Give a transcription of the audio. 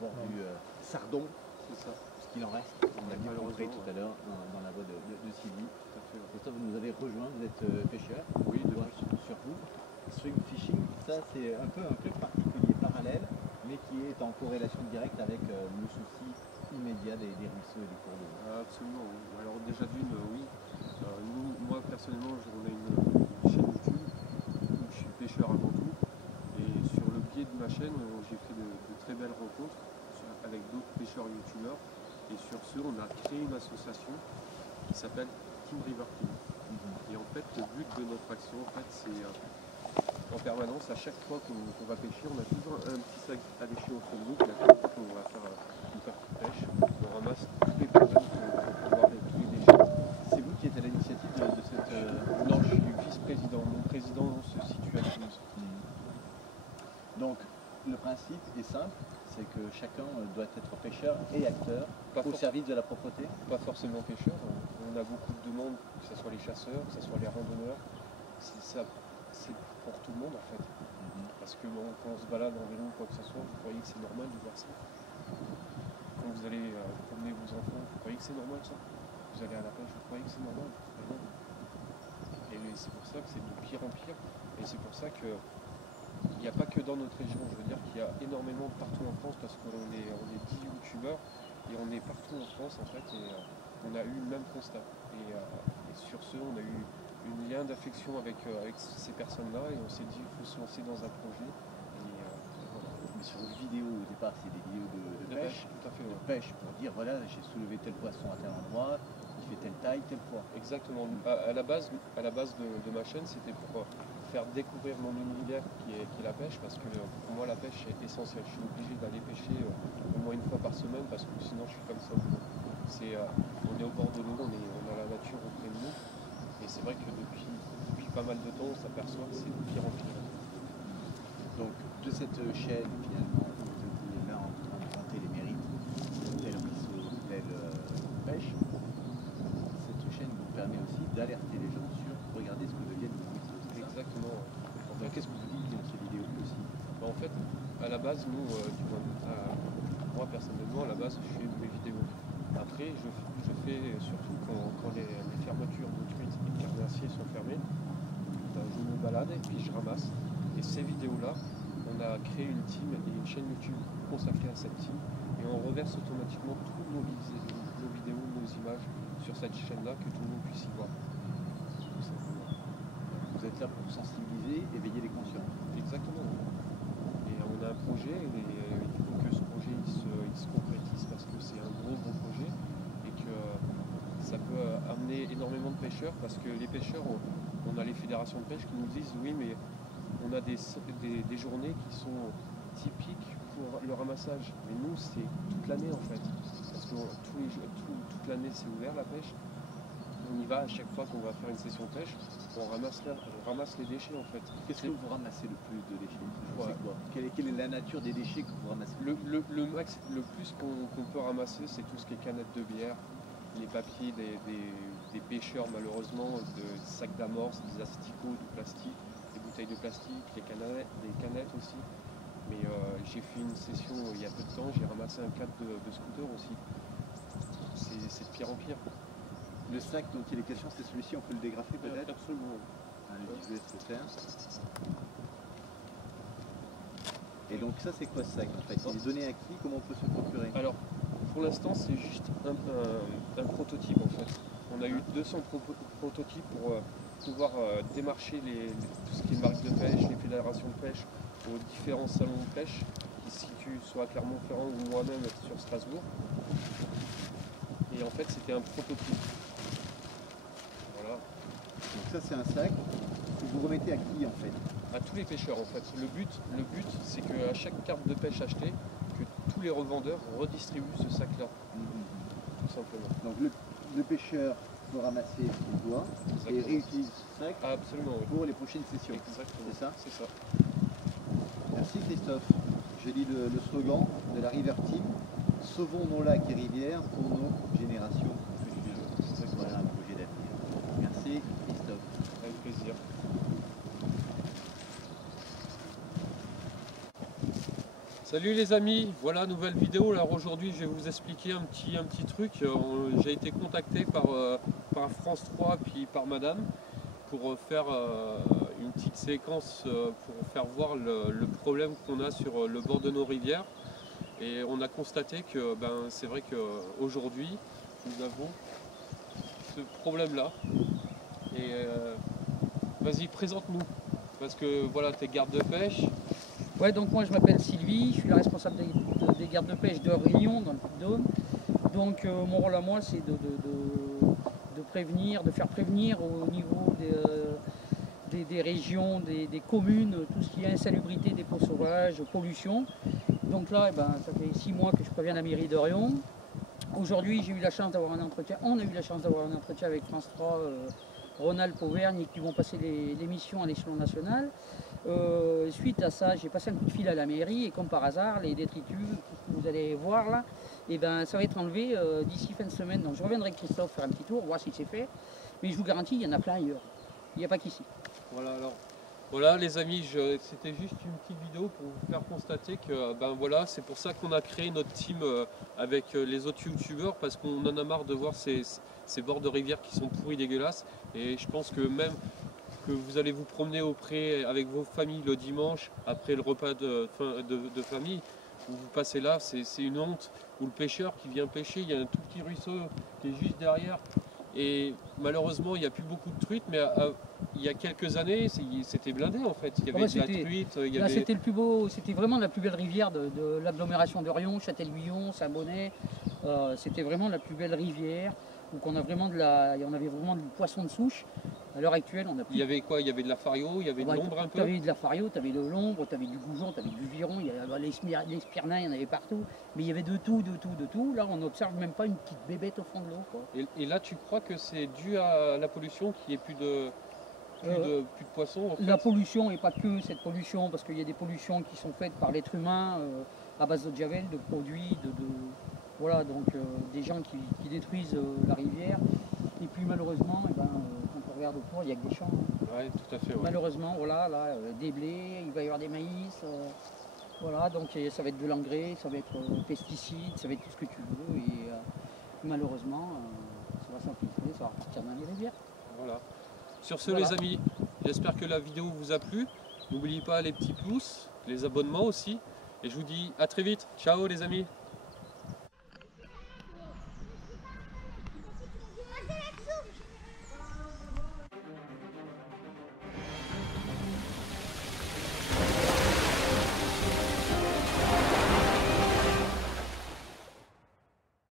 bord du Sardon, C'est ça. ce qu'il en reste. On l'a bien compris tout à l'heure dans la voix de Sylvie. Tout à fait. Christophe, vous nous avez rejoint, vous êtes pêcheur. Oui, de sur vous. Stream fishing, ça c'est un peu un club particulier, parallèle, mais qui est en corrélation directe avec le souci immédiat des ruisseaux et des cours d'eau. Absolument. Alors déjà d'une, oui. Moi personnellement, on a une chaîne YouTube où je suis pêcheur avant tout. Et sur le biais de ma chaîne, j'ai fait de très belles rencontres avec d'autres pêcheurs youtubeurs. Et sur ce, on a créé une association qui s'appelle Team River Team. Et en fait, le but de notre action, en fait, c'est en permanence, à chaque fois qu'on va pêcher, on a toujours un petit sac à déchets au fond de nous. Et à chaque fois qu'on va faire une partie de pêche, on ramasse toutes les problèmes pour pouvoir tous les déchets. C'est vous qui êtes à l'initiative de cette... Non, je suis vice-président. Mon président se situe à Toulouse. Donc, le principe est simple, c'est que chacun doit être pêcheur et acteur au service de la propreté. Pas forcément pêcheur. On a beaucoup de demandes, que ce soit les chasseurs, que ce soit les randonneurs. C'est pour tout le monde en fait. Parce que quand on se balade en vélo ou quoi que ce soit, vous croyez que c'est normal de voir ça. Quand vous allez promener vos enfants, vous croyez que c'est normal ça. Vous allez à la pêche, vous croyez que c'est normal. Et c'est pour ça que c'est de pire en pire. Et c'est pour ça que il n'y a pas que dans notre région. Je veux dire qu'il y a énormément partout en France parce qu'on est 10 youtubeurs et on est partout en France en fait. Et on a eu le même constat. Et sur ce, on a eu un lien d'affection avec ces personnes-là et on s'est dit qu'il faut se lancer dans un projet. Et, voilà. Mais sur vos vidéos, au départ, c'est des vidéos de pêche. Tout à fait. De pêche pour dire, voilà, j'ai soulevé tel poisson à tel endroit, il fait telle taille, tel poids. Exactement. À la base de ma chaîne, c'était pour faire découvrir mon univers qui est la pêche parce que pour moi, la pêche est essentielle. Je suis obligé d'aller pêcher au moins une fois par semaine parce que sinon, je suis comme ça au boulot. On est au bord de l'eau, on a la nature auprès de nous. Et c'est vrai que depuis pas mal de temps, on s'aperçoit que c'est de pire en pire. Donc, de cette chaîne, finalement, où vous êtes là en train de vanter les mérites, tel ruisseau, telle pêche, cette chaîne vous permet aussi d'alerter les gens sur regarder ce que deviennent les ruisseaux. Exactement. Donc, qu'est-ce que vous dites dans ces vidéos aussi? En fait, à la base, nous, moi personnellement, à la base, je fais mes vidéos. Après, je fais surtout quand les fermetures de truites et de carnassiers sont fermées, je me balade et puis je ramasse. Et ces vidéos-là, on a créé une team et une chaîne YouTube consacrée à cette team et on reverse automatiquement tous nos vidéos, nos images sur cette chaîne-là, que tout le monde puisse y voir. Tout simplement. Vous êtes là pour sensibiliser, éveiller les consciences. Exactement. Et on a un projet et il faut que ce projet il se concrétise parce que c'est un gros projet et que ça peut amener énormément de pêcheurs parce que les pêcheurs, on a les fédérations de pêche qui nous disent oui mais on a des journées qui sont typiques pour le ramassage. Mais nous c'est toute l'année en fait parce que toute l'année c'est ouvert la pêche. On y va à chaque fois qu'on va faire une session de pêche, on ramasse les déchets en fait. Qu'est-ce que vous ramassez le plus de déchets? Ouais. C'est quoi? Quelle est la nature des déchets que vous ramassez? Le plus qu'on peut ramasser, c'est tout ce qui est canettes de bière, les papiers des pêcheurs malheureusement, des sacs d'amorce, des asticots, du plastique, des bouteilles de plastique, des canettes aussi. Mais j'ai fait une session il y a peu de temps, j'ai ramassé un cadre de scooter aussi. C'est de pire en pire. Le sac dont il est question, c'est celui-ci, on peut le dégrafer peut-être? Absolument. Allez, je vais le faire. Et donc ça c'est quoi ce sac en fait? Il est donné à qui? Comment on peut se procurer? Alors, pour l'instant c'est juste un prototype en fait. On a eu 200 prototypes pour pouvoir démarcher tout ce qui est marque de pêche, les fédérations de pêche aux différents salons de pêche qui se situent soit à Clermont-Ferrand ou moi-même sur Strasbourg. Et en fait c'était un prototype. Voilà. Donc ça c'est un sac que vous remettez à qui en fait? À tous les pêcheurs en fait. Le but c'est qu'à chaque carte de pêche achetée, que tous les revendeurs redistribuent ce sac-là. Tout simplement. Donc le pêcheur peut ramasser ce qu'il doit et réutilise ce sac Absolument, oui. pour les prochaines sessions. Exactement. C'est ça? C'est ça. Merci Christophe. Je lis le slogan de la River Team. Sauvons nos lacs et rivières pour nos générations futures. Voilà un projet d'avenir. Merci Christophe. Avec plaisir. Salut les amis, voilà nouvelle vidéo. Alors aujourd'hui je vais vous expliquer un petit truc. J'ai été contacté par France 3 puis par madame pour faire une petite séquence pour faire voir le problème qu'on a sur le bord de nos rivières. Et on a constaté que c'est vrai qu'aujourd'hui nous avons ce problème là. Et vas-y, présente-nous, parce que voilà, tu es garde de pêche. Ouais, donc moi je m'appelle Sylvie, je suis la responsable des gardes de pêche de Réunion dans le Puy-de-Dôme. Donc mon rôle à moi c'est de prévenir, de faire prévenir au niveau des régions, des communes, tout ce qui est insalubrité, dépôts sauvages, pollution. Donc là, ça fait 6 mois que je préviens la mairie d'Orion. Aujourd'hui j'ai eu la chance d'avoir un entretien, on a eu la chance d'avoir un entretien avec France 3, Rhône-Alpes-Auvergne, qui vont passer l'émission à l'échelon national. Suite à ça, j'ai passé un coup de fil à la mairie et comme par hasard, les détritus, tout ce que vous allez voir là, ça va être enlevé d'ici fin de semaine. Donc je reviendrai avec Christophe faire un petit tour, voir si c'est fait. Mais je vous garantis, il y en a plein ailleurs. Il n'y a pas qu'ici. Voilà, alors, voilà les amis, c'était juste une petite vidéo pour vous faire constater que voilà, c'est pour ça qu'on a créé notre team avec les autres youtubeurs, parce qu'on en a marre de voir ces bords de rivière qui sont pourris, dégueulasses. Et je pense que même que vous allez vous promener au pré avec vos familles le dimanche, après le repas de famille, où vous passez là, c'est une honte, où le pêcheur qui vient pêcher, il y a un tout petit ruisseau qui est juste derrière, et malheureusement il n'y a plus beaucoup de truites, mais il y a quelques années c'était blindé en fait, il y avait de la truite, il y avait... C'était le plus beau, c'était vraiment la plus belle rivière de l'agglomération d'Orion, Châtel-Guyon, Saint-Bonnet, c'était vraiment la plus belle rivière. Donc on avait vraiment du poisson de souche. À l'heure actuelle, on a plus... Il y avait quoi? Il y avait de la fario, il y avait de l'ombre un peu. Tu avais de la fario, tu avais de l'ombre, tu avais du goujon, tu avais du viron, il y avait les spirnins, il y en avait partout. Mais il y avait de tout. Là, on n'observe même pas une petite bébête au fond de l'eau. Et là, tu crois que c'est dû à la pollution qu'il n'y ait plus de poissons en fait? La pollution, et pas que cette pollution, parce qu'il y a des pollutions qui sont faites par l'être humain à base de javel, de produits, voilà, donc des gens qui détruisent la rivière. Et puis malheureusement, quand on regarde autour, il n'y a que des champs. Ouais, tout à fait. Ouais. Malheureusement, voilà, là, des blés, il va y avoir des maïs. Voilà, donc ça va être de l'engrais, ça va être pesticides, ça va être tout ce que tu veux. Et malheureusement, ça va s'infiltrer, ça va repartir dans les rivières. Voilà. Sur ce, les amis, j'espère que la vidéo vous a plu. N'oubliez pas les petits pouces, les abonnements aussi. Et je vous dis à très vite. Ciao les amis.